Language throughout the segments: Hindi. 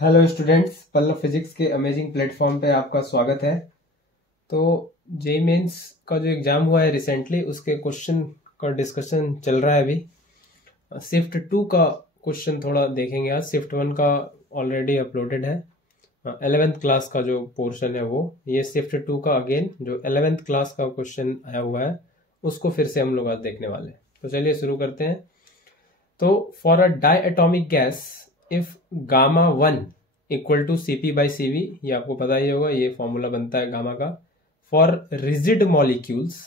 हेलो स्टूडेंट्स, पल्लव फिजिक्स के अमेजिंग प्लेटफॉर्म पे आपका स्वागत है। तो जेईई मेंस का जो एग्ज़ाम हुआ है रिसेंटली, उसके क्वेश्चन का डिस्कशन चल रहा है अभी। शिफ्ट 2 का क्वेश्चन थोड़ा देखेंगे आज। शिफ्ट 1 का ऑलरेडी अपलोडेड है, 11th क्लास का जो पोर्शन है वो। ये शिफ्ट 2 का अगेन जो 11th क्लास का क्वेश्चन आया हुआ है उसको फिर से हम लोग आज देखने वाले हैं। तो चलिए शुरू करते हैं। तो for a diatomic gas if gamma 1 equal to CP by CV, ये आपको पता ही होगा, ये फॉर्मूला बनता है गामा का। For rigid molecules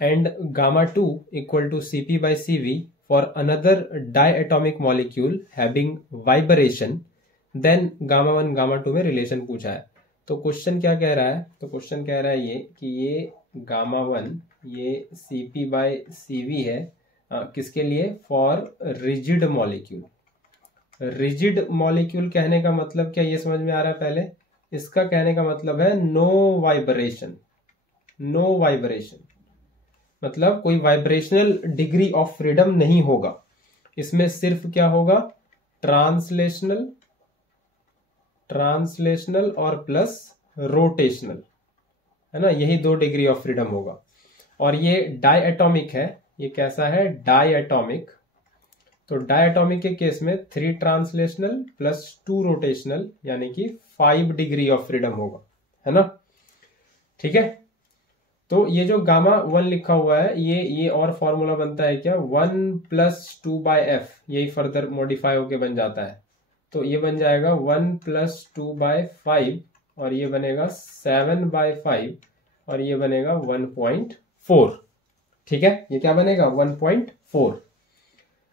and gamma 2 equal to CP by CV for another diatomic molecule having vibration, then gamma 1 gamma 2 में रिलेशन पूछा है। तो क्वेश्चन क्या कह रहा है? तो क्वेश्चन कह रहा है ये कि ये गामा 1 ये सीपी बाई सीवी है, किसके लिए? For rigid molecule. Rigid molecule कहने का मतलब क्या, ये समझ में आ रहा है? पहले इसका कहने का मतलब है नो वाइब्रेशन। नो वाइब्रेशन मतलब कोई वाइब्रेशनल डिग्री ऑफ फ्रीडम नहीं होगा इसमें। सिर्फ क्या होगा? ट्रांसलेशनल, ट्रांसलेशनल और प्लस रोटेशनल, है ना। यही 2 डिग्री ऑफ फ्रीडम होगा। और ये डायएटॉमिक है। ये कैसा है? डायएटॉमिक। तो डायएटॉमिक के केस में 3 ट्रांसलेशनल प्लस 2 रोटेशनल यानी कि 5 डिग्री ऑफ फ्रीडम होगा, है ना। ठीक है। तो ये जो गामा 1 लिखा हुआ है ये और फॉर्मूला बनता है क्या? 1 प्लस 2 बाय एफ, यही फर्दर मॉडिफाई होके बन जाता है। तो ये बन जाएगा 1 प्लस 2 बाय 5 और ये बनेगा 7 बाय 5 और ये बनेगा 1.4। ठीक है, ये क्या बनेगा? 1.4।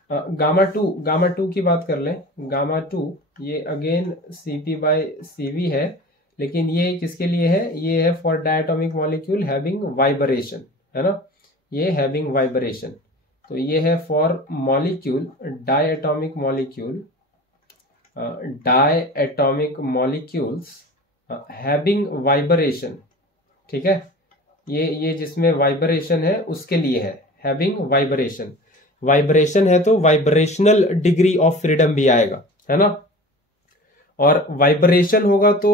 गामा टू की बात कर लें। गामा 2 ये अगेन सीपी बाय सीवी है, लेकिन ये किसके लिए है? ये है for diatomic molecule having vibration, है ना। ये हैविंग वाइब्रेशन, तो ये है for molecule diatomic molecule, diatomic molecules having vibration. ठीक है, ये जिसमें वाइब्रेशन है उसके लिए है हैविंग वाइब्रेशन। वाइब्रेशन है तो वाइब्रेशनल डिग्री ऑफ फ्रीडम भी आएगा, है ना। और वाइब्रेशन होगा तो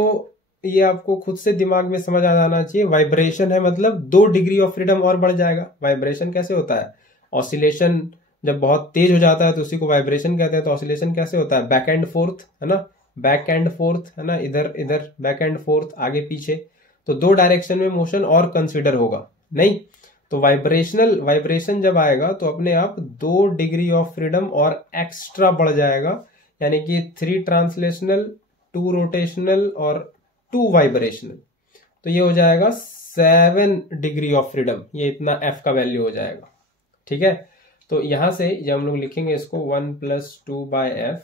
ये आपको खुद से दिमाग में समझ आ जाना चाहिए। वाइब्रेशन है मतलब 2 डिग्री ऑफ फ्रीडम और बढ़ जाएगा। वाइब्रेशन कैसे होता है? ऑसिलेशन जब बहुत तेज हो जाता है तो उसी को वाइब्रेशन कहते हैं। तो ऑसिलेशन कैसे होता है? बैक एंड फोर्थ, है ना। बैक एंड फोर्थ, है ना, इधर इधर बैक एंड फोर्थ, आगे पीछे। तो 2 डायरेक्शन में मोशन और कंसिडर होगा नहीं। तो वाइब्रेशन जब आएगा तो अपने आप 2 डिग्री ऑफ फ्रीडम और एक्स्ट्रा बढ़ जाएगा, यानी कि 3 ट्रांसलेशनल, 2 रोटेशनल और 2 वाइब्रेशनल। तो ये हो जाएगा 7 डिग्री ऑफ फ्रीडम। ये इतना एफ का वैल्यू हो जाएगा। ठीक है, तो यहां से जब हम लोग लिखेंगे इसको 1 plus 2 by F,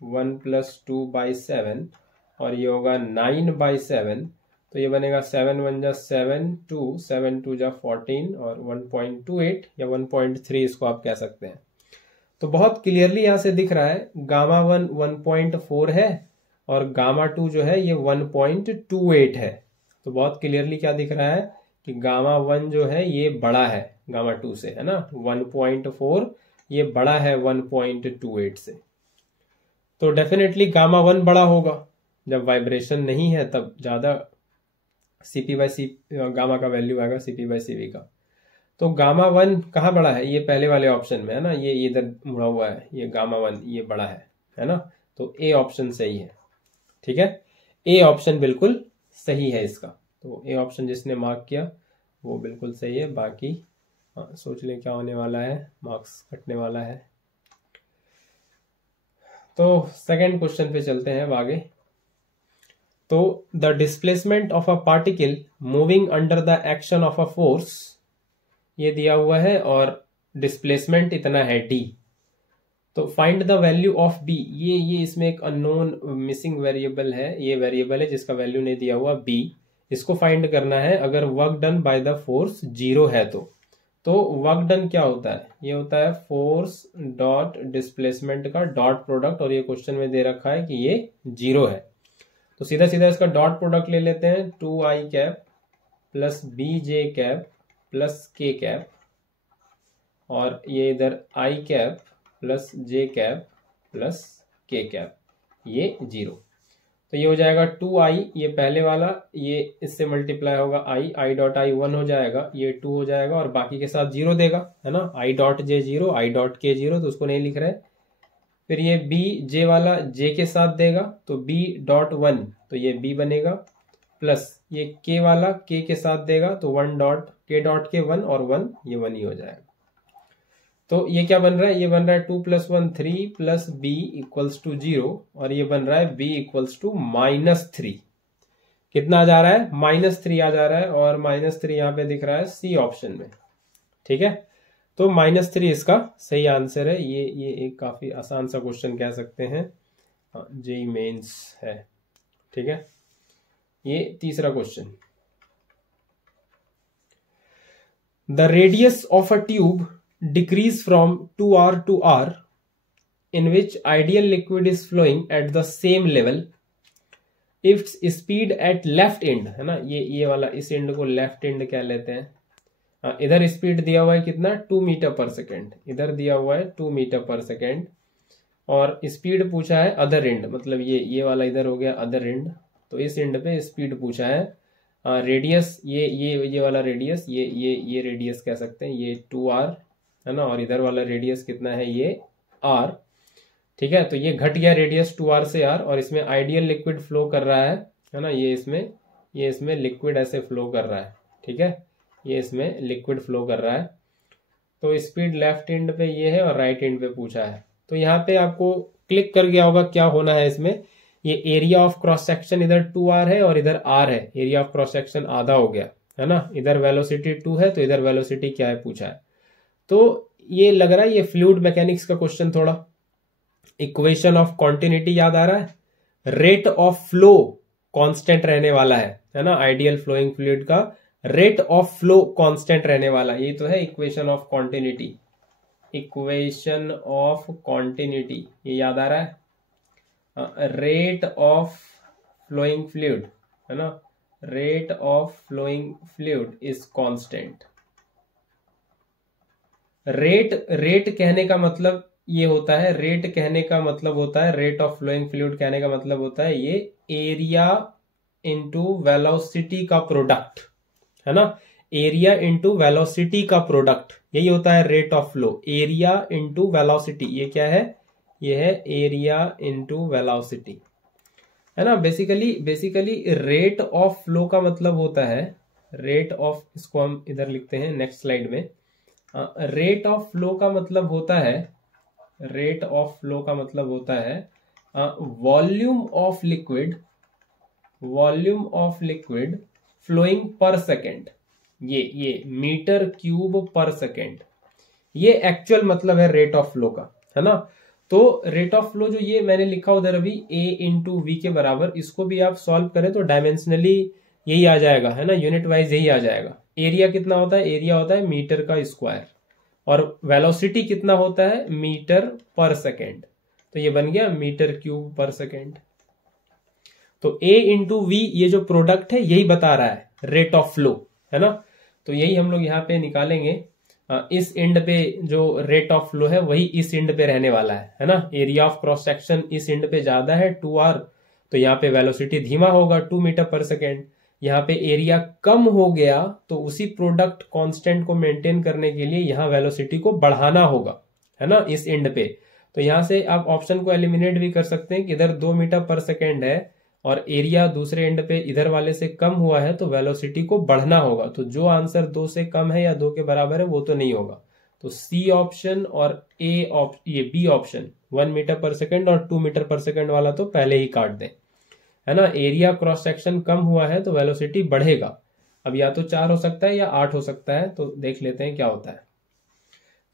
1 plus 2 by 7 और ये होगा 9 बाई 7। तो ये बनेगा 7 1 जा 7 2 7 2 जा 14 और 1.28 या 1.3 इसको आप कह सकते हैं। तो बहुत क्लियरली यहां से दिख रहा है गामा 1 1.4 है और गामा 2 जो है ये 1.28 है। तो बहुत क्लियरली क्या दिख रहा है कि गामा 1 जो है ये बड़ा है गामा 2 से, है ना। 1.4 ये बड़ा है 1.28 से। तो डेफिनेटली गामा 1 बड़ा होगा। जब वाइब्रेशन नहीं है तब ज्यादा सीपी बाई सी गामा का वैल्यू आएगा सीपी बाई सीवी का। तो गामा 1 कहाँ बड़ा है? ये पहले वाले ऑप्शन में है ना, ये इधर मुड़ा हुआ है, ये गामा 1 ये बड़ा है ना। तो ए ऑप्शन सही है। ठीक है, ए ऑप्शन बिल्कुल सही है इसका। तो ए ऑप्शन जिसने मार्क किया वो बिल्कुल सही है। बाकी सोच लें क्या होने वाला है, मार्क्स कटने वाला है। तो सेकंड क्वेश्चन पे चलते हैं अब आगे। तो the displacement of a particle moving under the action of a force, ये दिया हुआ है और डिस्प्लेसमेंट इतना है d। तो find the value of b। ये इसमें एक अननोन मिसिंग वेरिएबल है। ये वेरिएबल है जिसका वैल्यू नहीं दिया हुआ b। इसको फाइंड करना है अगर work done by the force 0 है तो वर्क डन क्या होता है? ये होता है फोर्स डॉट डिस्प्लेसमेंट का डॉट प्रोडक्ट, और ये क्वेश्चन में दे रखा है कि ये 0 है। तो सीधा सीधा इसका डॉट प्रोडक्ट ले लेते हैं। 2i cap plus bj cap plus k cap और ये इधर i cap plus j cap plus k cap, ये 0। तो ये हो जाएगा 2i, ये पहले वाला, ये इससे मल्टीप्लाई होगा i डॉट आई 1 हो जाएगा, ये 2 हो जाएगा और बाकी के साथ 0 देगा, है ना, i dot J 0, i dot के 0, तो उसको नहीं लिख रहे। फिर ये b j वाला j के साथ देगा तो b डॉट 1, तो ये b बनेगा, प्लस ये k वाला k के साथ देगा तो 1 डॉट k डॉट के 1 और 1 ये 1 ही हो जाएगा। तो ये क्या बन रहा है, ये बन रहा है 2 + 1 3 प्लस b इक्वल्स टू 0, और ये बन रहा है b इक्वल्स टू -3। कितना आ जा रहा है, -3 आ जा रहा है, और -3 यहाँ पे दिख रहा है सी ऑप्शन में। ठीक है, तो -3 इसका सही आंसर है। ये एक काफी आसान सा क्वेश्चन कह सकते हैं, जेईई मेंस है। ठीक है, ये तीसरा question, the radius of a tube decrease from 2r to r in which ideal liquid is flowing at the same level if speed at left end, है ना, ये वाला इस एंड को लेफ्ट एंड क्या लेते हैं। इधर स्पीड दिया हुआ है कितना, 2 मीटर पर सेकेंड, इधर दिया हुआ है 2 मीटर पर सेकेंड, और स्पीड पूछा है अदर एंड, मतलब ये वाला इधर हो गया अदर एंड, तो इस एंड पे स्पीड पूछा है। रेडियस ये वाला रेडियस, ये रेडियस कह सकते हैं, ये 2r है ना, और इधर वाला रेडियस कितना है, ये r। ठीक है, तो ये घट गया रेडियस 2r से r, और इसमें आइडियल लिक्विड फ्लो कर रहा है ना, ये इसमें लिक्विड ऐसे फ्लो कर रहा है। ठीक है, ये इसमें लिक्विड फ्लो कर रहा है, तो स्पीड लेफ्ट एंड पे ये है और राइट एंड पे पूछा है। तो यहाँ पे आपको क्लिक कर गया होगा क्या होना है इसमें, ये एरिया ऑफ क्रॉस सेक्शन इधर 2r है और इधर r है, एरिया ऑफ क्रॉस सेक्शन आधा हो गया, है ना, इधर वेलोसिटी 2 है तो इधर वेलोसिटी क्या है पूछा है। तो ये लग रहा है ये फ्लूइड मैकेनिक्स का क्वेश्चन, थोड़ा इक्वेशन ऑफ कॉन्टिन्यूटी याद आ रहा है, रेट ऑफ फ्लो कांस्टेंट रहने वाला है ना, आइडियल फ्लोइंग फ्लूइड का रेट ऑफ फ्लो कांस्टेंट रहने वाला, ये तो है equation of continuity, equation of continuity, ये याद आ रहा है, रेट ऑफ फ्लोइंग फ्लूइड, है ना, rate of flowing fluid is constant. Rate कहने का मतलब ये होता है, रेट कहने का मतलब होता है, रेट ऑफ फ्लोइंग फ्लूइड कहने का मतलब होता है ये एरिया इनटू वेलोसिटी का प्रोडक्ट, है ना, एरिया इनटू वेलोसिटी का प्रोडक्ट, यही होता है rate of flow, area into velocity. ये क्या है, ये है एरिया इनटू वेलोसिटी, है ना। बेसिकली रेट ऑफ फ्लो का मतलब होता है, रेट ऑफ, इसको हम इधर लिखते हैं नेक्स्ट स्लाइड में, रेट ऑफ फ्लो का मतलब होता है, रेट ऑफ फ्लो का मतलब होता है volume of liquid, volume of liquid flowing per second, ये मीटर क्यूब पर सेकेंड, ये एक्चुअल मतलब है रेट ऑफ फ्लो का, है ना। तो रेट ऑफ फ्लो जो ये मैंने लिखा उधर अभी a इंटू वी के बराबर, इसको भी आप सॉल्व करें तो डायमेंशनली यही आ जाएगा, है ना, यूनिट वाइज यही आ जाएगा। एरिया कितना होता है, एरिया होता है मीटर का स्क्वायर, और वेलोसिटी कितना होता है, मीटर पर सेकेंड, तो ये बन गया मीटर क्यूब पर सेकेंड। तो a इंटू वी ये जो प्रोडक्ट है यही बता रहा है रेट ऑफ फ्लो, है ना। तो यही हम लोग यहाँ पे निकालेंगे, इस एंड पे जो रेट ऑफ फ्लो है वही इस एंड पे रहने वाला है ना। एरिया ऑफ क्रॉस सेक्शन इस एंड पे ज्यादा है 2r, तो यहाँ पे वेलोसिटी धीमा होगा 2 मीटर पर सेकेंड। यहाँ पे एरिया कम हो गया तो उसी प्रोडक्ट कांस्टेंट को मेंटेन करने के लिए यहाँ वेलोसिटी को बढ़ाना होगा, है ना, इस एंड पे। तो यहाँ से आप ऑप्शन को एलिमिनेट भी कर सकते हैं कि इधर 2 मीटर पर सेकेंड है और एरिया दूसरे एंड पे इधर वाले से कम हुआ है, तो वेलोसिटी को बढ़ना होगा। तो जो आंसर 2 से कम है या 2 के बराबर है वो तो नहीं होगा। तो सी ऑप्शन और ये B option 1 metre per second और 2 मीटर पर सेकेंड वाला तो पहले ही काट दें, है ना। एरिया क्रॉस सेक्शन कम हुआ है तो वेलोसिटी बढ़ेगा। अब या तो 4 हो सकता है या 8 हो सकता है, तो देख लेते हैं क्या होता है।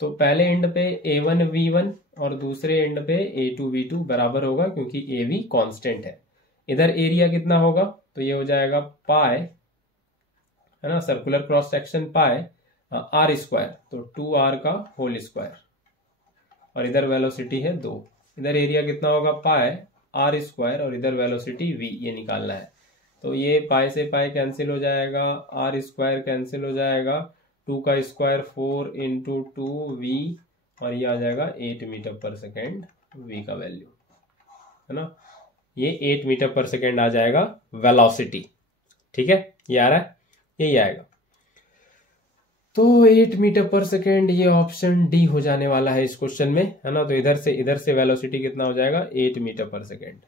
तो पहले एंड पे a1 v1 और दूसरे एंड पे a2 v2 बराबर होगा क्योंकि av कांस्टेंट है। इधर एरिया कितना होगा, तो ये हो जाएगा पाई, है ना, circular cross section pi r square, तो 2r का होल स्क्वायर, और इधर वेलोसिटी है 2। इधर एरिया कितना होगा पाई आर स्क्वायर और इधर वेलोसिटी v, ये निकालना है। तो ये पाई से पाई कैंसिल हो जाएगा, आर स्क्वायर कैंसिल हो जाएगा, 2 का स्क्वायर 4 इंटू 2v, और ये आ जाएगा 8 मीटर पर सेकेंड v का वैल्यू, है ना। ये 8 मीटर पर सेकेंड आ जाएगा वेलोसिटी। ठीक है, ये आ रहा है, यही आएगा। तो 8 मीटर पर सेकेंड ये ऑप्शन डी हो जाने वाला है इस क्वेश्चन में, है ना। तो इधर से वेलोसिटी कितना हो जाएगा, 8 मीटर पर सेकेंड।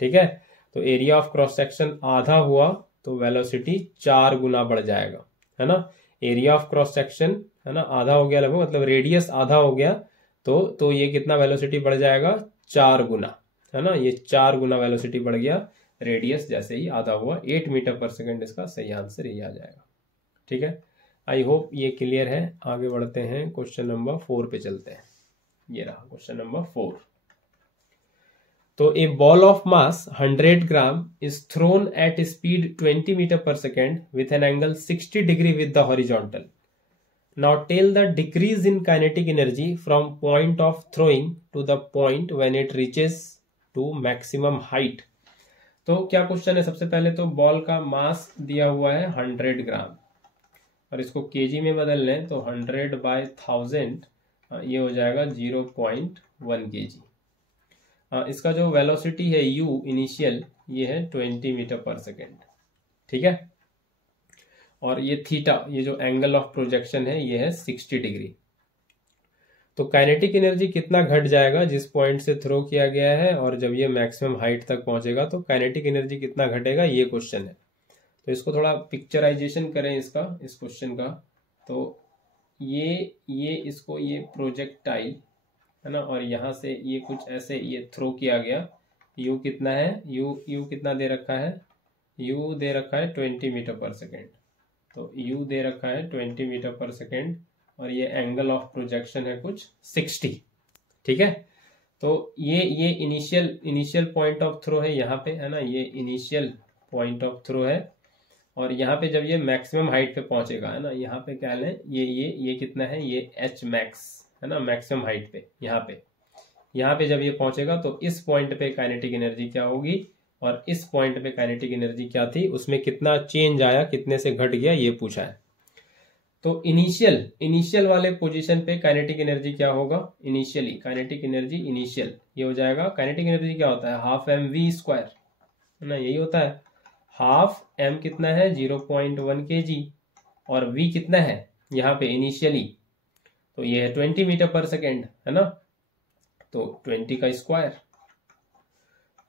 ठीक है, तो एरिया ऑफ क्रॉस सेक्शन आधा हुआ तो वेलोसिटी 4 गुना बढ़ जाएगा, है ना। एरिया ऑफ क्रॉस सेक्शन, है ना, आधा हो गया लगभग, मतलब रेडियस आधा हो गया तो ये कितना वेलोसिटी बढ़ जाएगा, 4 गुना, है ना। ये 4 गुना वेलोसिटी बढ़ गया रेडियस जैसे ही आधा हुआ। 8 मीटर पर सेकेंड इसका सही आंसर ये आ जाएगा। ठीक है, आई होप ये क्लियर है। आगे बढ़ते हैं, क्वेश्चन नंबर 4 पे चलते हैं। ये रहा क्वेश्चन नंबर 4। तो a ball of mass 100 gram is thrown at speed 20 metre per second with an angle 60 degree with the horizontal. Now tell the decrease in kinetic energy from point of throwing to the point when it reaches to maximum height. तो क्या क्वेश्चन है, सबसे पहले तो बॉल का मास दिया हुआ है 100 ग्राम और इसको केजी में बदल लें तो 100/1000 ये हो जाएगा 0.1 kg। इसका जो वेलोसिटी है u इनिशियल ये है 20 मीटर पर सेकेंड। ठीक है, और ये थीटा, ये जो एंगल ऑफ प्रोजेक्शन है ये है 60 डिग्री। तो काइनेटिक एनर्जी कितना घट जाएगा जिस पॉइंट से थ्रो किया गया है, और जब ये मैक्सिमम हाइट तक पहुंचेगा तो काइनेटिक एनर्जी कितना घटेगा, ये क्वेश्चन है। तो इसको थोड़ा पिक्चराइजेशन करें इसका, इस क्वेश्चन का। तो ये इसको, ये प्रोजेक्टाइल है ना, और यहाँ से ये कुछ ऐसे ये थ्रो किया गया। यू कितना है, यू कितना दे रखा है, यू दे रखा है 20 मीटर पर सेकेंड। तो यू दे रखा है 20 मीटर पर सेकेंड और ये एंगल ऑफ प्रोजेक्शन है कुछ 60। ठीक है, तो ये इनिशियल पॉइंट ऑफ थ्रो है यहाँ पे, है ना, ये इनिशियल पॉइंट ऑफ थ्रो है। और यहाँ पे जब ये मैक्सिमम हाइट पे पहुंचेगा, है ना, यहाँ पे क्या लें, ये कितना है, ये एच मैक्स, है ना, मैक्सिमम हाइट पे, यहाँ पे जब ये पहुंचेगा तो इस पॉइंट पे काइनेटिक एनर्जी क्या होगी, और इस पॉइंट पे काइनेटिक एनर्जी क्या थी, उसमें कितना चेंज आया, कितने से घट गया, ये पूछा है। तो इनिशियल वाले पोजीशन पे काइनेटिक एनर्जी क्या होगा, इनिशियली काइनेटिक एनर्जी इनिशियल ये हो जाएगा। काइनेटिक एनर्जी क्या होता है, हाफ mv², है ना, यही होता है। हाफ m कितना है, 0.1 kg, और v कितना है यहाँ पे इनिशियली, तो ये है 20 मीटर पर सेकेंड, है ना। तो 20 का स्क्वायर,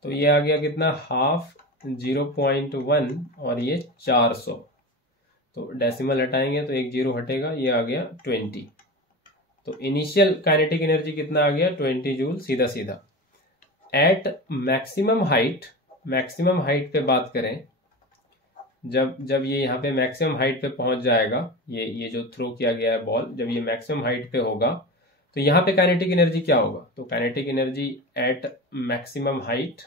तो ये आ गया कितना, हाफ 0.1 और ये 400। तो डेसिमल हटाएंगे तो एक 0 हटेगा, ये आ गया 20। तो इनिशियल काइनेटिक एनर्जी कितना आ गया, 20 जूल, सीधा सीधा। एट मैक्सिमम हाइट पे बात करें, जब ये यहाँ पे मैक्सिमम हाइट पे पहुंच जाएगा, ये जो थ्रो किया गया है बॉल, जब ये मैक्सिमम हाइट पे होगा तो यहाँ पे काइनेटिक एनर्जी क्या होगा, तो kinetic energy at maximum height,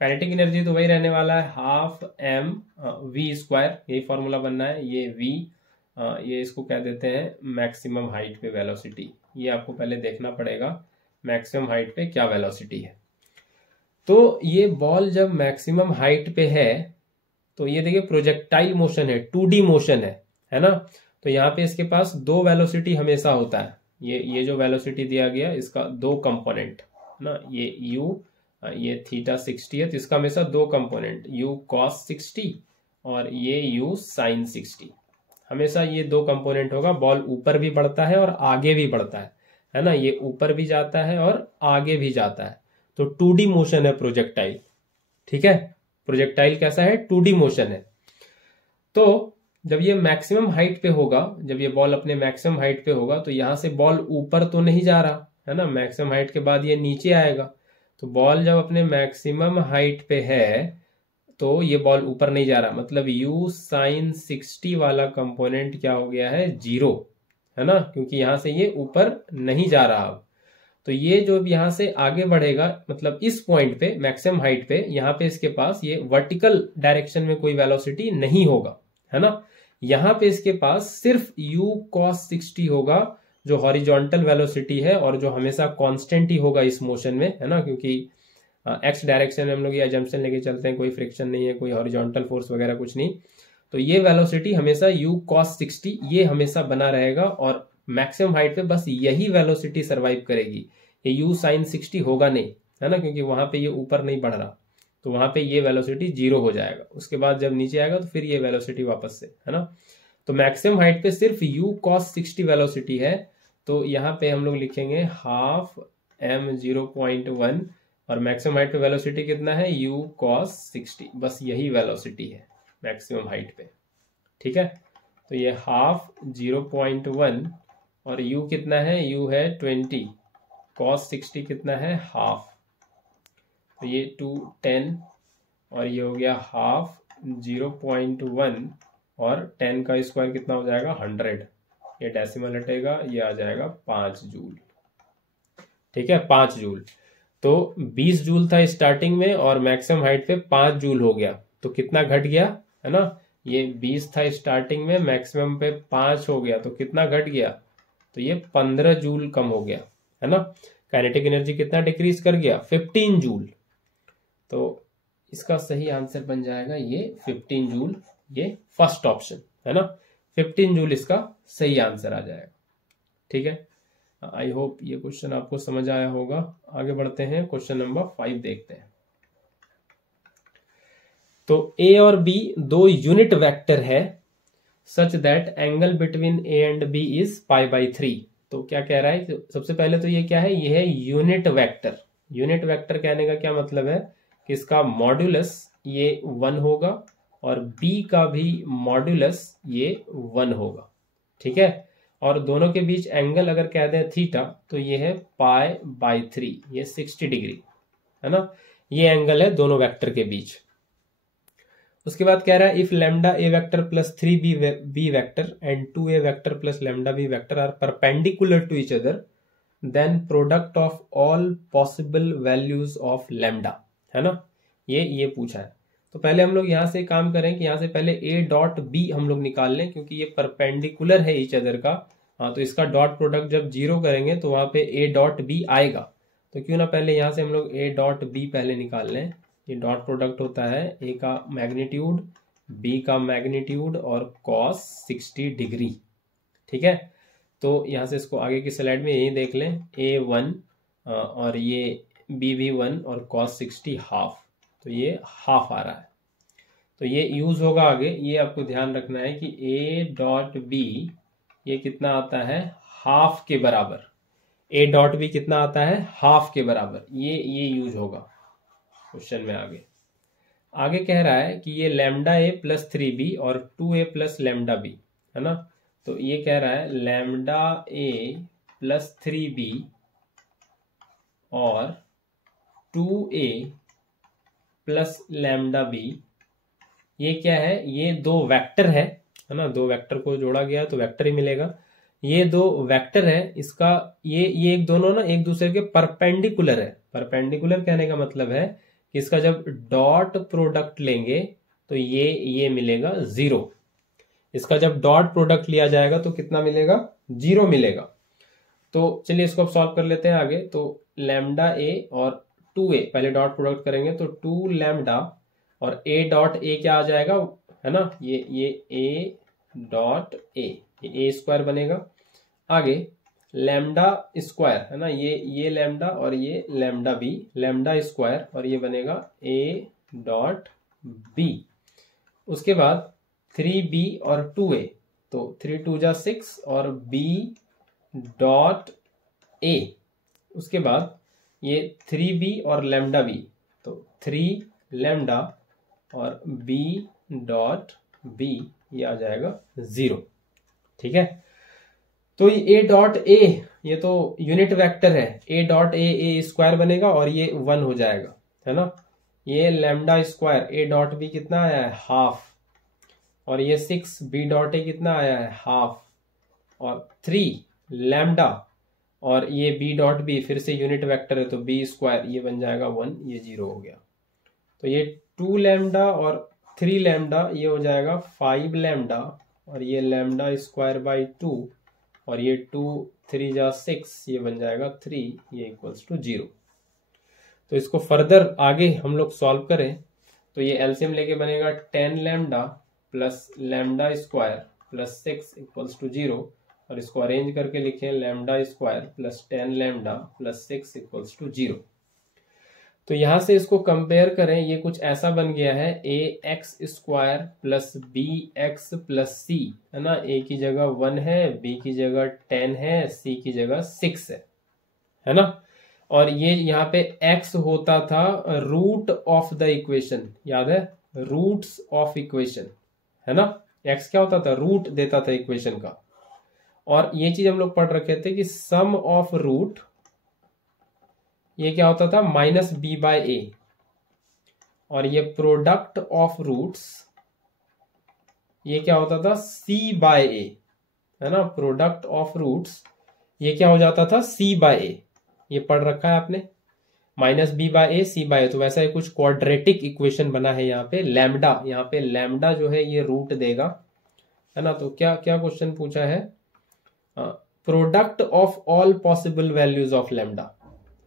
kinetic energy तो वही रहने वाला है, हाफ mv², यही फॉर्मूला बनना है। ये v, ये इसको कह देते हैं मैक्सिमम हाइट पे वेलोसिटी। ये आपको पहले देखना पड़ेगा मैक्सिमम हाइट पे क्या वेलोसिटी है। तो ये बॉल जब मैक्सिमम हाइट पे है तो ये देखिए प्रोजेक्टाइल मोशन है, 2D मोशन है ना। तो यहाँ पे इसके पास 2 वेलोसिटी हमेशा होता है। ये जो वेलोसिटी दिया गया इसका 2 कंपोनेंट ना, ये u, ये थीटा 60 है, तो इसका हमेशा 2 कंपोनेंट, u cos 60 और ये u sin 60, हमेशा ये 2 कंपोनेंट होगा। बॉल ऊपर भी बढ़ता है और आगे भी बढ़ता है ना, ये ऊपर भी जाता है और आगे भी जाता है। तो 2D मोशन है प्रोजेक्टाइल। ठीक है, प्रोजेक्टाइल कैसा है, 2D मोशन है। तो जब ये मैक्सिमम हाइट पे होगा, जब ये बॉल अपने मैक्सिमम हाइट पे होगा तो यहां से बॉल ऊपर तो नहीं जा रहा है ना, मैक्सिमम हाइट के बाद ये नीचे आएगा। तो बॉल जब अपने मैक्सिमम हाइट पे है तो ये बॉल ऊपर नहीं जा रहा, मतलब u sin 60 वाला कंपोनेंट क्या हो गया है, 0, है ना, क्योंकि यहां से ये ऊपर नहीं जा रहा अब। तो ये जो यहां से आगे बढ़ेगा, मतलब इस पॉइंट पे मैक्सिमम हाइट पे, यहाँ पे इसके पास ये वर्टिकल डायरेक्शन में कोई वेलोसिटी नहीं होगा, है ना। यहाँ पे इसके पास सिर्फ u cos 60 होगा जो हॉरिजॉन्टल वेलोसिटी है और जो हमेशा कांस्टेंट ही होगा इस मोशन में, है ना, क्योंकि एक्स डायरेक्शन में हम लोग ये अजम्पशन लेके चलते हैं, कोई फ्रिक्शन नहीं है, कोई हॉरिजॉन्टल फोर्स वगैरह कुछ नहीं। तो ये वेलोसिटी हमेशा u cos 60 ये हमेशा बना रहेगा और मैक्सिमम हाइट पे बस यही वेलोसिटी सर्वाइव करेगी, ये u sin 60 होगा नहीं, है ना, क्योंकि वहां पे ये ऊपर नहीं बढ़ रहा, तो वहां पे ये वेलोसिटी 0 हो जाएगा। उसके बाद जब नीचे आएगा तो फिर ये वेलोसिटी वापस से, है ना। तो मैक्सिमम हाइट पे सिर्फ u cos 60 वेलोसिटी है, तो यहाँ पे हम लोग लिखेंगे हाफ m 0.1 और मैक्सिमम हाइट पे वेलोसिटी कितना है u cos 60, बस यही वेलोसिटी है मैक्सिमम हाइट पे, ठीक है। तो ये हाफ 0.1 और u कितना है, u है 20, cos 60 कितना है हाफ, तो ये 210 और ये हो गया हाफ 0.1 और 10 का स्क्वायर कितना हो जाएगा 100, ये डेसिमल हटेगा, ये आ जाएगा 5 जूल, ठीक है 5 जूल। तो 20 जूल था स्टार्टिंग में और मैक्सिमम हाइट पे 5 जूल हो गया, तो कितना घट गया, है ना। ये 20 था स्टार्टिंग में, मैक्सिमम पे 5 हो गया, तो कितना घट गया, तो ये 15 जूल कम हो गया, है ना। काइनेटिक एनर्जी कितना डिक्रीज कर गया 15 जूल, तो इसका सही आंसर बन जाएगा ये 15 जूल, ये फर्स्ट ऑप्शन, है ना। 15 जूल इसका सही आंसर आ जाएगा, ठीक है। आई होप ये क्वेश्चन आपको समझ आया होगा। आगे बढ़ते हैं, क्वेश्चन नंबर 5 देखते हैं। तो ए और बी दो यूनिट वेक्टर है such that angle between A and B is π/3। तो क्या कह रहा है कि सबसे पहले तो ये क्या है, ये है यूनिट वेक्टर। यूनिट वेक्टर कहने का क्या मतलब है कि इसका मॉड्यूलस ये 1 होगा और बी का भी मॉड्यूलस ये 1 होगा, ठीक है। और दोनों के बीच एंगल अगर कह दें थीटा, तो ये है π/3, ये 60 डिग्री, है ना। ये एंगल है दोनों वेक्टर के बीच। उसके बाद कह रहा है if lambda a vector plus 3b vector and 2a vector plus lambda b vector are perpendicular to each other then product of all possible values of lambda, है ना। ये पूछा है। तो पहले हम लोग यहां से काम करें कि यहां से पहले a डॉट बी हम लोग निकाल लें, क्योंकि ये परपेंडिकुलर है ईच अदर का। हाँ, तो इसका डॉट प्रोडक्ट जब 0 करेंगे तो वहां पे a डॉट बी आएगा, तो क्यों ना पहले यहां से हम लोग a डॉट बी पहले निकाल लें। ये डॉट प्रोडक्ट होता है a का मैग्नीट्यूड, b का मैग्नीट्यूड और cos 60 डिग्री, ठीक है। तो यहां से इसको आगे की स्लाइड में यही देख लें, a1 और ये b1 और cos 60 हाफ, तो ये हाफ आ रहा है। तो ये यूज होगा आगे, ये आपको ध्यान रखना है कि a डॉट बी ये कितना आता है हाफ के बराबर, a डॉट बी कितना आता है हाफ के बराबर, ये यूज होगा क्वेश्चन में। आगे कह रहा है कि ये लैम्डा ए प्लस 3b और 2a प्लस लैम्डा बी, है ना। तो ये कह रहा है लैम्डा ए प्लस 3b और 2a प्लस लैम्डा बी, ये क्या है, ये दो वेक्टर है ना। दो वेक्टर को जोड़ा गया तो वेक्टर ही मिलेगा। ये दो वेक्टर है, इसका ये एक दोनों ना एक दूसरे के परपेंडिकुलर है। परपेंडिकुलर कहने का मतलब है कि इसका जब डॉट प्रोडक्ट लेंगे तो ये मिलेगा 0। इसका जब डॉट प्रोडक्ट लिया जाएगा तो कितना मिलेगा 0 मिलेगा। तो चलिए इसको अब सॉल्व कर लेते हैं आगे। तो लैम्डा ए और 2a पहले डॉट प्रोडक्ट करेंगे तो 2 लैम्डा और a डॉट ए क्या आ जाएगा, है ना, ये a डॉट ए, ये a स्क्वायर बनेगा। आगे लैम्डा स्क्वायर, है ना, ये लैम्डा और ये लैम्डा बी, लैम्डा स्क्वायर और ये बनेगा a डॉट बी। उसके बाद 3b और 2a, तो 3 2 जा 6 और b डॉट a। उसके बाद ये 3b और लैम्डा बी, तो 3 लैम्डा और b डॉट b, ये आ जाएगा 0, ठीक है। तो ये a डॉट a ये तो यूनिट वेक्टर है, a डॉट a स्क्वायर बनेगा और ये 1 हो जाएगा, है ना। ये lambda square a dot b कितना आया है हाफ, और ये 6 b डॉट a कितना आया है हाफ, और 3 लैम्डा और ये b डॉट b फिर से यूनिट वेक्टर है तो b स्क्वायर, ये बन जाएगा 1, ये 0 हो गया। तो ये 2 लैम्डा और 3 लैम्डा ये हो जाएगा 5 लैम्डा और ये लैम्डा स्क्वायर बाई 2 और ये 2 3 जा 6, ये बन जाएगा 3, ये इक्वल्स टू 0। तो इसको फर्दर आगे हम लोग सॉल्व करें तो ये एलसीएम लेके बनेगा 10 lambda plus lambda square plus 6 equals to 0, और इसको अरेंज करके लिखें lambda square plus 10 lambda plus 6 equals to 0। तो यहां से इसको कंपेयर करें, ये कुछ ऐसा बन गया है ax² plus bx plus c, है ना। a की जगह 1 है, b की जगह 10 है, c की जगह 6 है ना। और ये यहाँ पे x होता था रूट ऑफ द इक्वेशन, याद है, रूट्स ऑफ इक्वेशन, है ना। x क्या होता था, रूट देता था इक्वेशन का। और ये चीज हम लोग पढ़ रखे थे कि सम ऑफ रूट, ये क्या होता था, माइनस बी बाय ए। और ये प्रोडक्ट ऑफ रूट्स, ये क्या होता था, सी बाय ए, है ना। प्रोडक्ट ऑफ रूट्स ये क्या हो जाता था, सी बाय ए। ये पढ़ रखा है आपने, माइनस बी बाय ए सी बाय ए। तो वैसा ही कुछ क्वाड्रेटिक इक्वेशन बना है यहाँ पे। लैम्डा, यहाँ पे लैम्डा जो है ये रूट देगा, है ना। तो क्या क्या क्वेश्चन पूछा है, product of all possible values of lambda,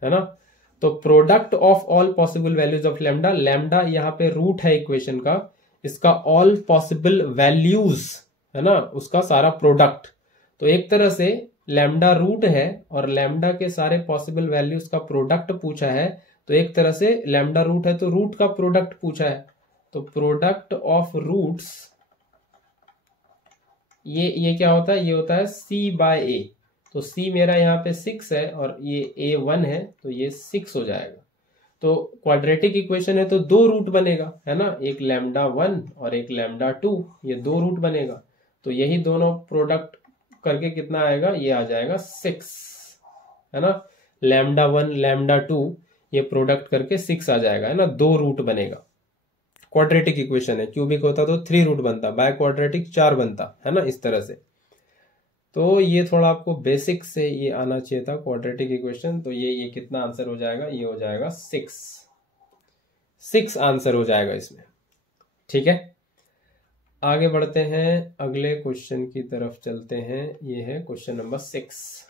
है ना। तो product of all possible values of lambda, lambda यहाँ पे रूट है इक्वेशन का, इसका ऑल पॉसिबल वैल्यूज, है ना, उसका सारा प्रोडक्ट। तो एक तरह से लैम्डा रूट है और लैम्डा के सारे पॉसिबल वैल्यूज का प्रोडक्ट पूछा है। तो एक तरह से लैम्डा रूट है तो रूट का प्रोडक्ट पूछा है। तो प्रोडक्ट ऑफ रूट्स, ये क्या होता है, ये होता है सी बाय ए। तो c मेरा यहाँ पे 6 है और ये a 1 है, तो ये 6 हो जाएगा। तो क्वाड्रेटिक इक्वेशन है तो दो रूट बनेगा, है ना, एक लैम्डा 1 और एक लैम्डा 2, ये दो रूट बनेगा। तो यही दोनों प्रोडक्ट करके कितना आएगा, ये आ जाएगा 6, है ना। लैम्डा 1 लैम्डा 2 ये प्रोडक्ट करके 6 आ जाएगा, है ना, दो रूट बनेगा। क्वाड्रेटिक इक्वेशन है, क्यूबिक होता तो 3 रूट बनता, बाय क्वाड्रेटिक 4 बनता, है ना, इस तरह से। तो ये थोड़ा आपको बेसिक से ये आना चाहिए था क्वाड्रेटिक इक्वेशन। तो ये कितना आंसर हो जाएगा, ये हो जाएगा 6 आंसर हो जाएगा इसमें, ठीक है। आगे बढ़ते हैं, अगले क्वेश्चन की तरफ चलते हैं। ये है क्वेश्चन नंबर 6।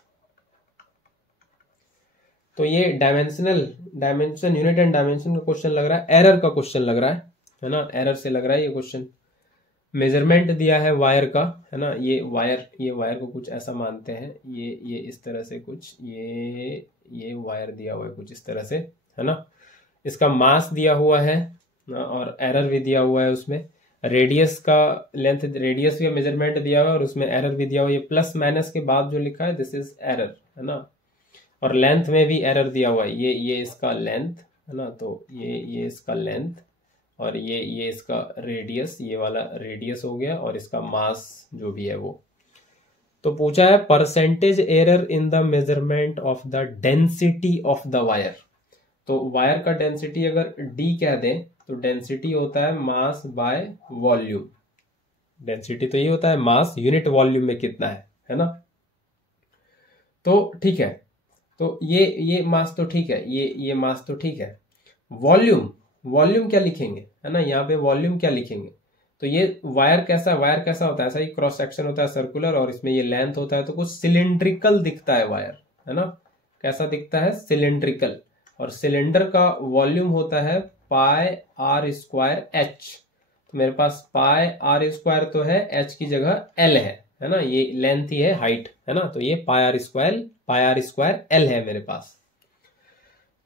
तो ये डायमेंशन यूनिट एंड डायमेंशन का क्वेश्चन लग रहा है, एरर का क्वेश्चन लग रहा है ना, एरर से लग रहा है ये क्वेश्चन। मेजरमेंट दिया है वायर का, है ना। ये वायर को कुछ ऐसा मानते हैं, ये इस तरह से कुछ, ये वायर दिया हुआ है कुछ इस तरह से, है ना। इसका मास दिया हुआ है और एरर भी दिया हुआ है उसमें। रेडियस का लेंथ, रेडियस का मेजरमेंट दिया हुआ है और उसमें एरर भी दिया हुआ है। ये प्लस माइनस के बाद जो लिखा है दिस इज एरर, है ना। और लेंथ में भी एरर दिया हुआ है, ये इसका लेंथ, है ना। तो ये इसका लेंथ और ये इसका रेडियस, ये वाला रेडियस हो गया, और इसका मास जो भी है वो। तो पूछा है percentage error in the measurement of the density of the wire. तो वायर का डेंसिटी अगर d कह दें तो डेंसिटी होता है मास बाय वॉल्यूम। डेंसिटी तो ये होता है मास यूनिट वॉल्यूम में कितना है ना। तो ठीक है, तो ये मास तो ठीक है, ये मास तो ठीक है। वॉल्यूम क्या लिखेंगे, है ना, यहाँ पे वॉल्यूम क्या लिखेंगे। तो ये वायर कैसा होता है, ऐसा ही क्रॉस सेक्शन होता है सर्कुलर, और इसमें ये लेंथ होता है तो कुछ सिलिंड्रिकल दिखता है वायर, है ना। कैसा दिखता है, सिलिंड्रिकल। और सिलेंडर का वॉल्यूम होता है पाई आर स्क्वायर एच। तो मेरे पास पाई आर स्क्वायर तो है, एच की जगह एल है ना। ये लेंथ ही है, हाइट, है ना। तो ये पाई आर स्क्वायर एल है मेरे पास।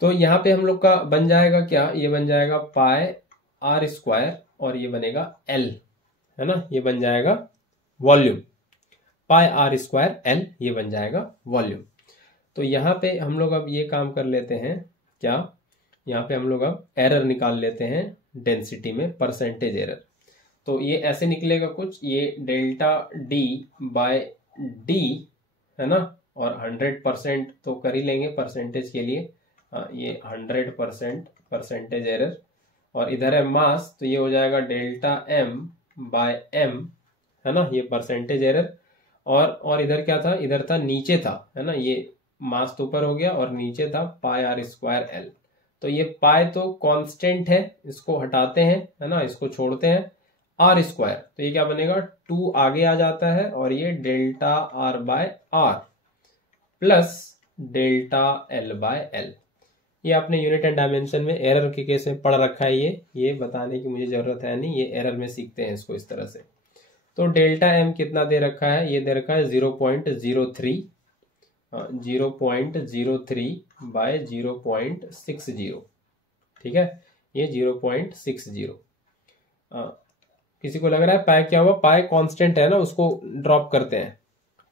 तो यहाँ पे हम लोग का बन जाएगा क्या, ये बन जाएगा पाई आर स्क्वायर और ये बनेगा एल, है ना। ये बन जाएगा volume, pi r square L, ये बन जाएगा वॉल्यूम। तो यहाँ पे हम लोग अब ये काम कर लेते हैं क्या, यहाँ पे हम लोग अब एरर निकाल लेते हैं डेंसिटी में, परसेंटेज एरर। तो ये ऐसे निकलेगा कुछ, ये डेल्टा डी बाय डी, है ना। और 100% तो कर ही लेंगे परसेंटेज के लिए, ये 100% परसेंटेज एरर। और इधर है मास, तो ये हो जाएगा डेल्टा एम बाय एम, है ना, ये परसेंटेज एरर। और इधर क्या था, इधर था नीचे था, है ना, ये मास तो ऊपर हो गया और नीचे था पाई आर स्क्वायर एल। तो ये पाई तो कांस्टेंट है, इसको हटाते हैं, है ना, इसको छोड़ते हैं, आर स्क्वायर, तो ये क्या बनेगा 2 आगे आ जाता है, और ये delta r by r plus delta L by L. ये आपने यूनिट एंड डायमेंशन में एरर के केस में पढ़ रखा है, ये बताने की मुझे जरूरत है नहीं, ये एरर में सीखते हैं इसको इस तरह से। तो डेल्टा एम कितना दे रखा है, ये दे रखा है 0.03 बाय 0.60, ठीक है, ये 0.60। किसी को लग रहा है पाई क्या हुआ, पाई कांस्टेंट है ना, उसको ड्रॉप करते हैं,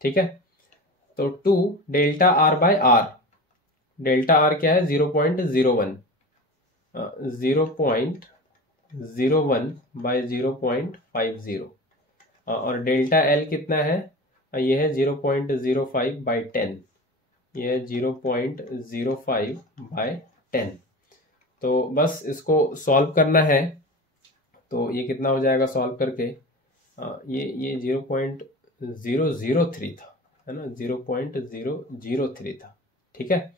ठीक है। तो 2 delta r by r, delta r क्या है 0.01, 0.01 बाय 0.50, और डेल्टा एल कितना है, ये है 0.05 बाय 10, ये है 0.05 बाय 10। तो बस इसको सॉल्व करना है, तो ये कितना हो जाएगा सॉल्व करके, ये 0.003 था, है ना, 0.003 था, ठीक है।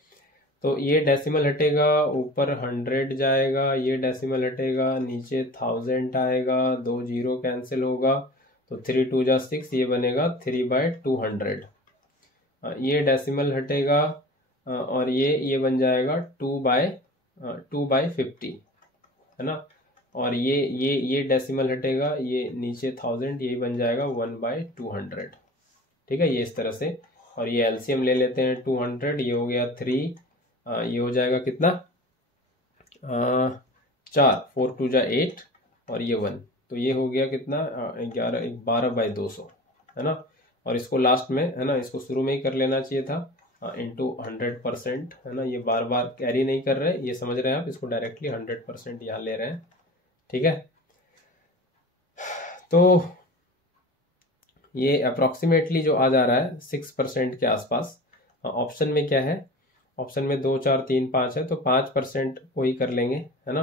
तो ये डेसिमल हटेगा, ऊपर 100 जाएगा, ये डेसिमल हटेगा, नीचे 1000 आएगा, 2 0 कैंसिल होगा, तो 3 2 जा 6, ये बनेगा 3/200। ये डेसिमल हटेगा, और ये बन जाएगा 2/50, है ना, और ये डेसिमल हटेगा, ये नीचे 1000, ये बन जाएगा 1/200, ठीक है, ये इस तरह से। और ये एलसीएम ले लेते हैं, 200 ये हो गया 3, ये हो जाएगा कितना 4, 4 2 जा 8, और ये 1, तो ये हो गया कितना 12/200, है ना। और इसको लास्ट में, है ना, इसको शुरू में ही कर लेना चाहिए था, इंटू 100%, है ना, ये बार बार कैरी नहीं कर रहे, ये समझ रहे हैं आप, इसको डायरेक्टली 100% यहाँ ले रहे हैं, ठीक है। तो ये अप्रोक्सीमेटली जो आ जा रहा है 6% के आसपास। ऑप्शन में क्या है, ऑप्शन में 2 4 3 5 है, तो 5% को ही कर लेंगे, है ना,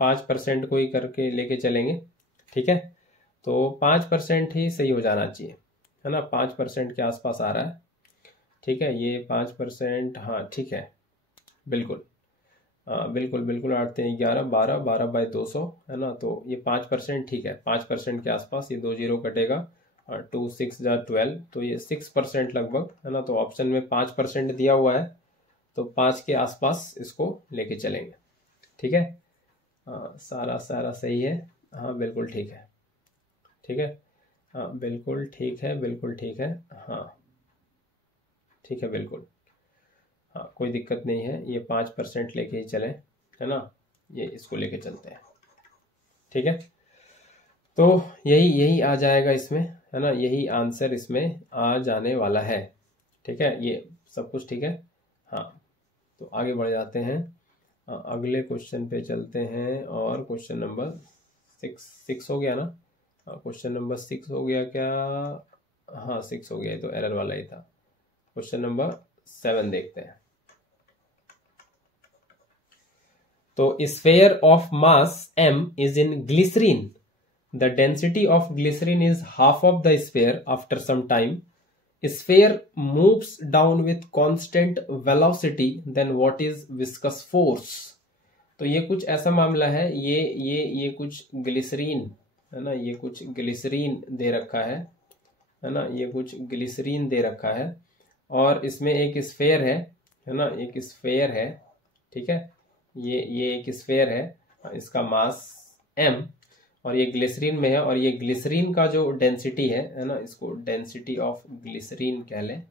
5% को ही करके लेके चलेंगे, ठीक है। तो 5% ही सही हो जाना चाहिए, है ना, 5% के आसपास आ रहा है, ठीक है, ये 5%, हाँ ठीक है, बिल्कुल बिल्कुल बिल्कुल, 8 3 11 12, 12/200, है ना, तो ये 5% ठीक है, 5% के आसपास, ये 2 0 कटेगा, 2 6 जा 12, तो ये 6% लगभग, है ना। तो ऑप्शन में 5% दिया हुआ है, तो 5 के आसपास इसको लेके चलेंगे, ठीक है। सारा सही है, हाँ बिल्कुल ठीक है, ठीक है, हाँ बिल्कुल ठीक है, बिल्कुल ठीक है, हाँ ठीक है, बिल्कुल, हाँ कोई दिक्कत नहीं है, ये 5% लेके ही चलें, है ना, ये इसको लेके चलते हैं, ठीक है। तो यही आ जाएगा इसमें, है ना, यही आंसर इसमें आ जाने वाला है, ठीक है, ये सब कुछ ठीक है। हाँ तो आगे बढ़ जाते हैं, अगले क्वेश्चन पे चलते हैं, और क्वेश्चन नंबर 6 हो गया ना, क्वेश्चन नंबर 6 हो गया क्या, हाँ 6 हो गया, तो एरर वाला ही था। क्वेश्चन नंबर 7 देखते हैं। तो sphere of mass m is in glycerine. The density of glycerine is half of the sphere. After some time, sphere moves down with constant velocity. Then what is viscous force? तो ये कुछ ऐसा मामला है, ये कुछ ग्लिसरीन, है ना, ये कुछ ग्लिसरीन दे रखा है ना, ये कुछ ग्लिसरीन दे रखा है, और इसमें एक स्फेयर है ना, एक स्फेयर है, ठीक है, ये एक स्फेयर है, इसका मास m, और ये ग्लिसरीन में है, और ये ग्लिसरीन का जो डेंसिटी है ना, इसको डेंसिटी ऑफ ग्लिसरीन कह लें,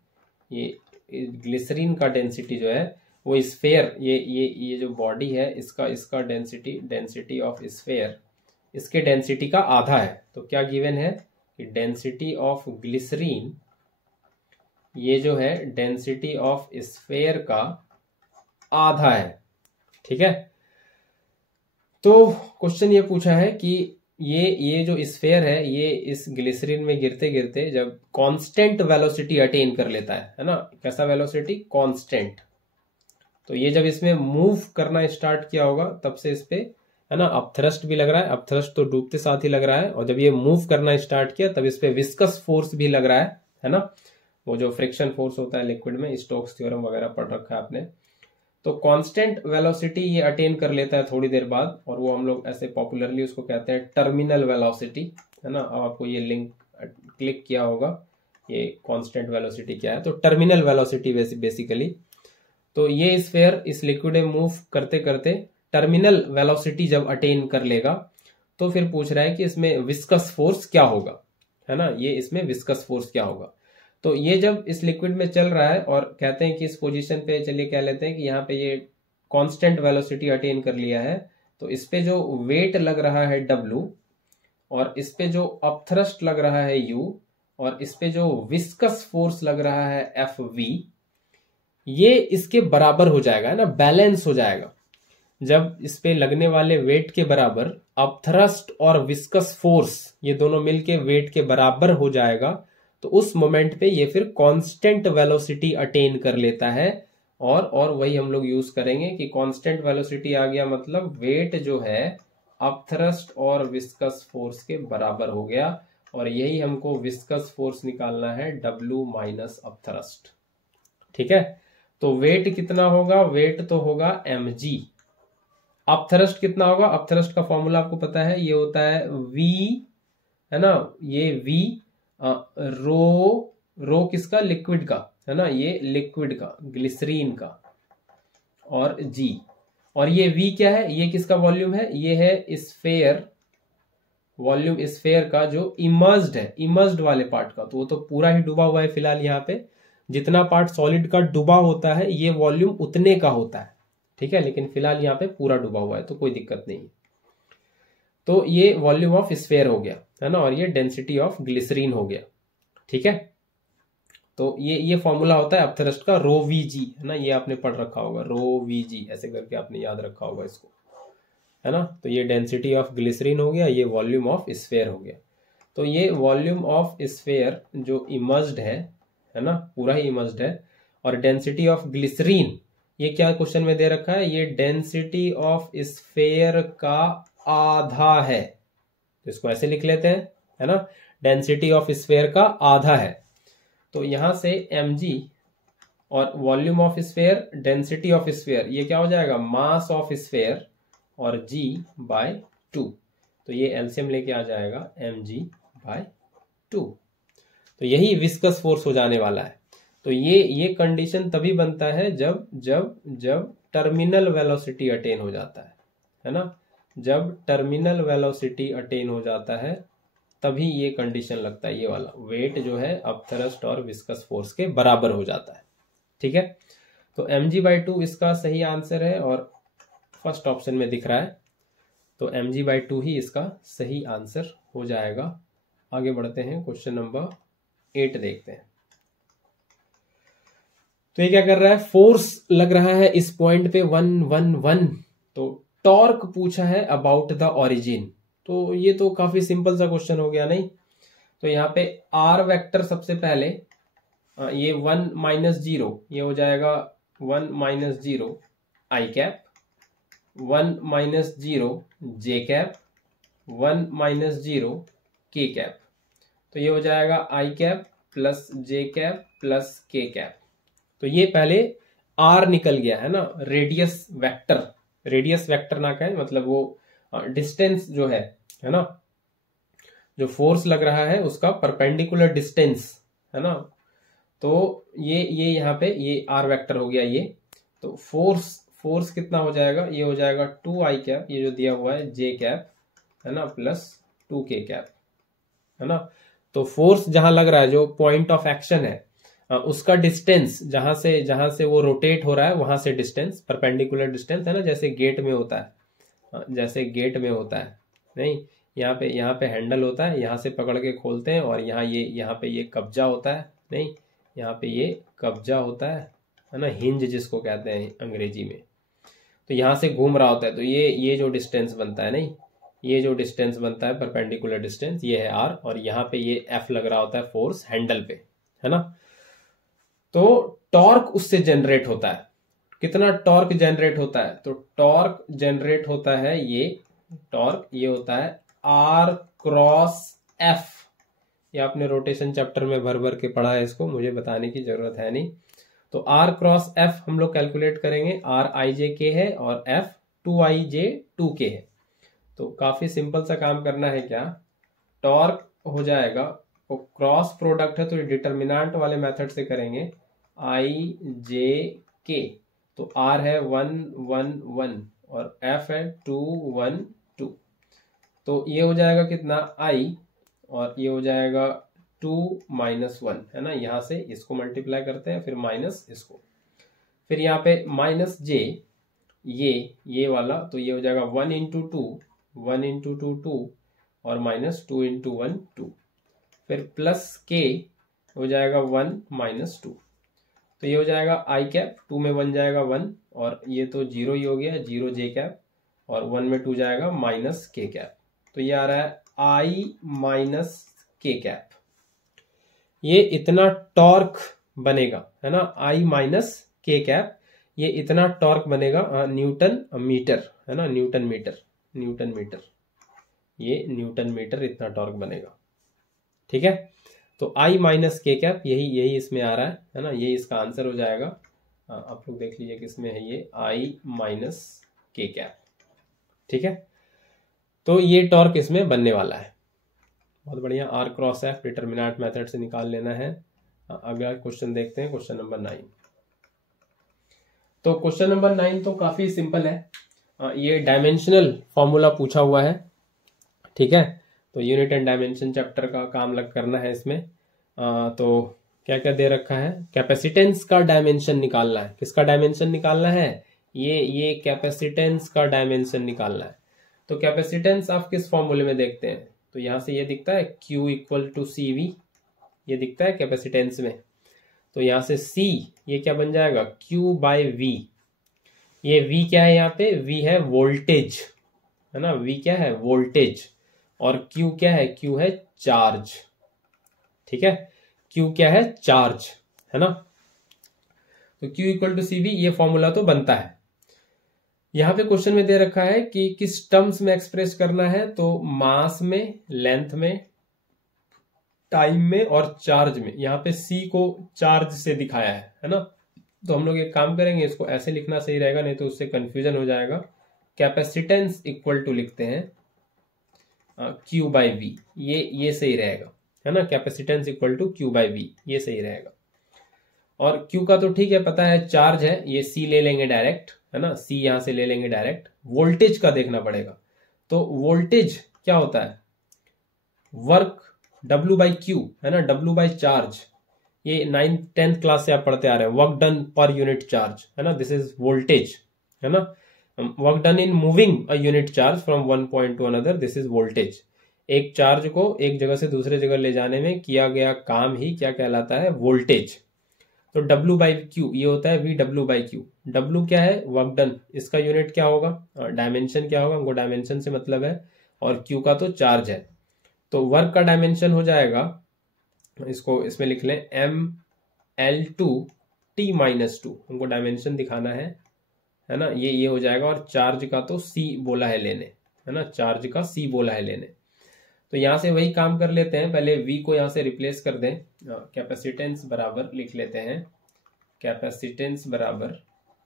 ये ग्लिसरीन का डेंसिटी जो है वो स्फेयर, ये जो बॉडी है इसका डेंसिटी ऑफ स्फेयर, इसके डेंसिटी का आधा है। तो क्या गिवन है कि डेंसिटी ऑफ ग्लिसरीन, ये जो है डेंसिटी ऑफ स्फेयर का आधा है, ठीक है। तो क्वेश्चन ये पूछा है कि ये जो स्फेयर है, ये इस ग्लिसरीन में गिरते गिरते जब कांस्टेंट वेलोसिटी अटेन कर लेता है ना, कैसा वेलोसिटी, कांस्टेंट, तो ये जब इसमें मूव करना स्टार्ट किया होगा तब से इस पे, है ना, अपथ्रस्ट भी लग रहा है, अपथ्रस्ट तो डूबते साथ ही लग रहा है, और जब ये मूव करना स्टार्ट किया तब इस पे विस्कस फोर्स भी लग रहा है ना, वो जो फ्रिक्शन फोर्स होता है लिक्विड में, स्टोक्स थ्योरम वगैरह पढ़ रखा है आपने। तो कांस्टेंट वेलोसिटी ये अटेन कर लेता है थोड़ी देर बाद, और वो हम लोग ऐसे पॉपुलरली उसको कहते हैं टर्मिनल वेलोसिटी, है ना। अब आपको ये लिंक क्लिक किया होगा, ये कांस्टेंट वेलोसिटी क्या है, तो टर्मिनल वेलोसिटी बेसिकली, तो ये स्फेयर इस लिक्विड में मूव करते करते टर्मिनल वेलोसिटी जब अटेन कर लेगा, तो फिर पूछ रहा है कि इसमें विस्कस फोर्स क्या होगा, है ना, ये इसमें विस्कस फोर्स क्या होगा। तो ये जब इस लिक्विड में चल रहा है, और कहते हैं कि इस पोजीशन पे, चलिए कह लेते हैं कि यहाँ पे ये कांस्टेंट वेलोसिटी अटेन कर लिया है, तो इस पे जो वेट लग रहा है W और इस पे जो अपथ्रस्ट लग रहा है U और इस पे जो विस्कस फोर्स लग रहा है FV, ये इसके बराबर हो जाएगा, है ना, बैलेंस हो जाएगा। जब इस पे लगने वाले वेट के बराबर अपथ्रस्ट और विस्कस फोर्स ये दोनों मिलके वेट के बराबर हो जाएगा, तो उस मोमेंट पे ये फिर कांस्टेंट वेलोसिटी अटेन कर लेता है। और वही हम लोग यूज करेंगे कि कांस्टेंट वेलोसिटी आ गया मतलब वेट जो है अपथ्रस्ट और विस्कस फोर्स के बराबर हो गया, और यही हमको विस्कस फोर्स निकालना है W माइनस अपथ्रस्ट। ठीक है, तो वेट कितना होगा, वेट तो होगा mg। अपथ्रस्ट कितना होगा, अपथ्रस्ट का फॉर्मूला आपको पता है, ये होता है v, है ना, ये v रो किसका, लिक्विड का, है ना, ये लिक्विड का, ग्लिसरीन का, और g, और ये v क्या है, ये किसका वॉल्यूम है, ये है स्फेयर, वॉल्यूम स्फेयर का जो इमर्ज्ड है, इमर्ज्ड वाले पार्ट का, तो वो तो पूरा ही डूबा हुआ है फिलहाल। यहाँ पे जितना पार्ट सॉलिड का डूबा होता है ये वॉल्यूम उतने का होता है, ठीक है, लेकिन फिलहाल यहाँ पे पूरा डूबा हुआ है तो कोई दिक्कत नहीं। तो ये वॉल्यूम ऑफ स्फेयर हो गया, है ना, और ये डेंसिटी ऑफ ग्लिसरीन हो गया। ठीक है, तो ये फॉर्मूला होता है अपथ्रस्ट का, रो वी जी, है ना, ये आपने पढ़ रखा होगा, रो वी जी ऐसे करके आपने याद रखा होगा इसको, है ना। तो ये डेंसिटी ऑफ ग्लिसरीन हो गया, ये वॉल्यूम ऑफ स्फेयर हो गया। तो ये वॉल्यूम ऑफ स्फेयर जो इमर्ज्ड है ना, पूरा ही इमर्ज्ड है, और डेंसिटी ऑफ ग्लिसरीन ये क्या क्वेश्चन में दे रखा है, ये डेंसिटी ऑफ स्फेयर का आधा है, तो इसको ऐसे लिख लेते हैं, है ना, डेंसिटी ऑफ स्फेयर का आधा है। तो यहां से mg और volume of sphere, density of sphere, ये क्या हो जाएगा, मास ऑफ स्फेयर, और g बाय 2, तो ये एलसीएम लेके आ जाएगा mg बाय 2। तो यही विस्कस फोर्स हो जाने वाला है। तो ये कंडीशन तभी बनता है जब जब जब टर्मिनल वेलोसिटी अटेन हो जाता है ना, जब टर्मिनल वेलोसिटी अटेन हो जाता है तभी ये कंडीशन लगता है, ये वाला वेट जो है अपथ्रस्ट और विस्कस फोर्स के बराबर हो जाता है। ठीक है, तो mg/2 इसका सही आंसर है, और फर्स्ट ऑप्शन में दिख रहा है, तो mg/2 ही इसका सही आंसर हो जाएगा। आगे बढ़ते हैं, क्वेश्चन नंबर 8 देखते हैं। तो ये क्या कर रहा है, फोर्स लग रहा है इस पॉइंट पे 111, तो टॉर्क पूछा है अबाउट द ओरिजिन। तो ये तो काफी सिंपल सा क्वेश्चन हो गया नहीं। तो यहाँ पे आर वेक्टर सबसे पहले, ये 1 माइनस 0, ये हो जाएगा 1 माइनस 0 आई कैप, 1 माइनस 0 जे कैप, 1 माइनस 0 के कैप, तो ये हो जाएगा आई कैप प्लस जे कैप प्लस के कैप। तो ये पहले आर निकल गया, है ना, रेडियस वेक्टर, रेडियस वेक्टर ना कहें, मतलब वो डिस्टेंस जो है ना, जो फोर्स लग रहा है उसका परपेंडिकुलर डिस्टेंस, है ना, तो ये यहाँ पे ये आर वेक्टर हो गया ये। तो फोर्स कितना हो जाएगा, ये हो जाएगा 2 आई कैप, ये जो दिया हुआ है जे कैप, है ना, प्लस 2 के कैप, है ना। तो फोर्स जहां लग रहा है, जो पॉइंट ऑफ एक्शन है, उसका डिस्टेंस जहां से वो रोटेट हो रहा है वहां से डिस्टेंस, परपेंडिकुलर डिस्टेंस, है ना, जैसे गेट में होता है, जैसे गेट में होता है, नहीं, यहाँ पे हैंडल होता है, यहाँ से पकड़ के खोलते हैं, और यहाँ पे ये कब्जा होता है, नहीं, यहाँ पे ये कब्जा होता है ना, हिंज जिसको कहते हैं अंग्रेजी में। तो यहाँ से घूम रहा होता है, तो ये जो डिस्टेंस बनता है, नहीं, ये जो डिस्टेंस बनता है परपेंडिकुलर डिस्टेंस, ये है आर, और यहाँ पे ये एफ लग रहा होता है फोर्स हैंडल पे, है ना। तो टॉर्क उससे जनरेट होता है, कितना टॉर्क जनरेट होता है, तो टॉर्क जनरेट होता है, ये टॉर्क ये होता है आर क्रॉस एफ। ये आपने रोटेशन चैप्टर में भर के पढ़ा है, इसको मुझे बताने की जरूरत है नहीं। तो आर क्रॉस एफ हम लोग कैलकुलेट करेंगे, आर आई जे के है और एफ 2i j 2k है। तो काफी सिंपल सा काम करना है, क्या टॉर्क हो जाएगा, वो क्रॉस प्रोडक्ट है तो ये डिटर्मिनेंट वाले मेथड से करेंगे, आई जे के, तो आर है 111 और एफ है 212, तो ये हो जाएगा कितना आई, और ये हो जाएगा 2 माइनस 1, है ना, यहां से इसको मल्टीप्लाई करते हैं, फिर माइनस इसको, फिर यहाँ पे माइनस जे ये वाला, तो ये हो जाएगा 1 इंटू टू, 1 इंटू टू 2 और माइनस 2 इंटू 1 2, फिर प्लस के हो जाएगा 1 माइनस 2, तो ये हो जाएगा आई कैप, 2 में 1 जाएगा 1 और ये तो 0 ही हो गया, 0 जे कैप और 1 में 2 जाएगा माइनस के कैप, तो ये आ रहा है आई माइनस के कैप। ये इतना टॉर्क बनेगा, है ना, आई माइनस के कैप, ये इतना टॉर्क बनेगा न्यूटन मीटर, है ना, न्यूटन मीटर, न्यूटन मीटर, ये न्यूटन मीटर इतना टॉर्क बनेगा। ठीक है, तो आई माइनस के कैप यही इसमें आ रहा है ना, ये इसका आंसर हो जाएगा। आप लोग देख लीजिए किसमें है ये, आई माइनस के कैप। ठीक है, तो ये टॉर्क इसमें बनने वाला है। बहुत बढ़िया, r cross F determinant method से निकाल लेना है। अगला क्वेश्चन देखते हैं, क्वेश्चन नंबर 9। तो क्वेश्चन नंबर 9 तो काफी सिंपल है, ये डायमेंशनल फॉर्मूला पूछा हुआ है। ठीक है, तो यूनिट एंड डायमेंशन चैप्टर का काम करना है इसमें। तो क्या क्या दे रखा है, कैपेसिटेंस का डायमेंशन निकालना है। किसका डायमेंशन निकालना है, ये कैपेसिटेंस का डायमेंशन निकालना है। तो कैपेसिटेंस आप किस फॉर्मूले में देखते हैं, तो यहां से ये दिखता है Q equal to C V, ये दिखता है कैपेसिटेंस में। तो यहां से C ये क्या बन जाएगा, Q बाय V। ये V क्या है, यहाँ पे V है वोल्टेज, है ना, V क्या है वोल्टेज, और Q क्या है, Q है चार्ज। ठीक है, Q क्या है, चार्ज, है ना। तो Q equal to C V, ये फॉर्मूला तो बनता है। यहां पे क्वेश्चन में दे रखा है कि किस टर्म्स में एक्सप्रेस करना है, तो मास में, लेंथ में, टाइम में और चार्ज में। यहाँ पे C को चार्ज से दिखाया है ना। तो हम लोग एक काम करेंगे, इसको ऐसे लिखना सही रहेगा, नहीं तो उससे कंफ्यूजन हो जाएगा। कैपेसिटेंस इक्वल टू लिखते हैं Q बाई वी, ये सही रहेगा, है ना। Capacitance equal to Q by V, ये सही रहेगा। और Q का तो ठीक है, पता है चार्ज है, ये C ले लेंगे डायरेक्ट, है ना, C यहां से ले लेंगे डायरेक्ट। वोल्टेज का देखना पड़ेगा, तो वोल्टेज क्या होता है, वर्क W बाई क्यू, है ना, W बाई चार्ज। ये 9th 10th क्लास से आप पढ़ते आ रहे हैं, work done per unit charge, है ना, दिस इज वोल्टेज, है ना। Work done in moving a unit charge from one point two another, this is voltage. एक चार्ज को एक जगह से दूसरे जगह ले जाने में किया गया काम ही क्या कहलाता है, वोल्टेज। तो W बाई क्यू ये होता है VW बाई क्यू। W क्या है, वर्क डन, इसका यूनिट क्या होगा, डायमेंशन क्या होगा, हमको डायमेंशन से मतलब है, और Q का तो चार्ज है। तो वर्क का डायमेंशन हो जाएगा, इसको इसमें लिख लें ML2 T माइनस 2, हमको डायमेंशन दिखाना है ना, ये हो जाएगा। और चार्ज का तो C बोला है लेने, है ना, चार्ज का C बोला है लेने। तो यहां से वही काम कर लेते हैं, पहले V को यहां से रिप्लेस कर दें। कैपेसिटेंस बराबर लिख लेते हैं, कैपेसिटेंस बराबर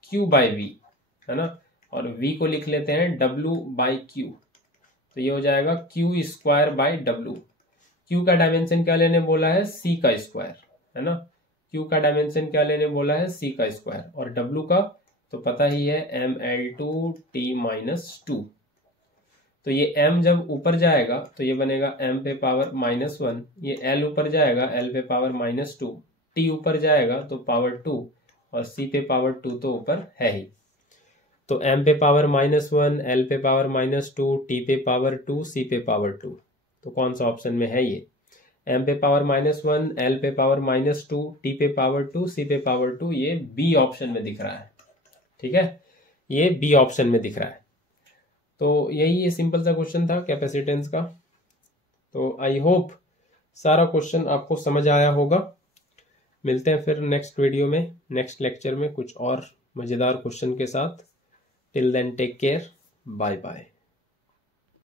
Q बाई V, है ना, और V को लिख लेते हैं W बाई Q। तो ये हो जाएगा Q square by W। Q का डायमेंशन क्या लेने बोला है, C का स्क्वायर, है ना। Q का डायमेंशन क्या लेने बोला है, C का स्क्वायर, और W का तो पता ही है ML2 T माइनस 2। तो ये M जब ऊपर जाएगा तो ये बनेगा M पे पावर -1, ये L ऊपर जाएगा L पे पावर -2, T ऊपर जाएगा तो पावर 2, और C पे पावर 2 तो ऊपर है ही। तो M पे पावर -1, L पे पावर -2, T पे पावर 2, C पे पावर 2, तो कौन सा ऑप्शन में है ये, M पे पावर -1, L पे पावर -2, T पे पावर 2, C पे पावर 2, ये B ऑप्शन में दिख रहा है। ठीक है, ये B ऑप्शन में दिख रहा है। तो यही ये सिंपल सा क्वेश्चन था कैपेसिटेंस का। तो आई होप सारा क्वेश्चन आपको समझ आया होगा। मिलते हैं फिर नेक्स्ट वीडियो में, नेक्स्ट लेक्चर में कुछ और मज़ेदार क्वेश्चन के साथ। Till then take care, bye bye.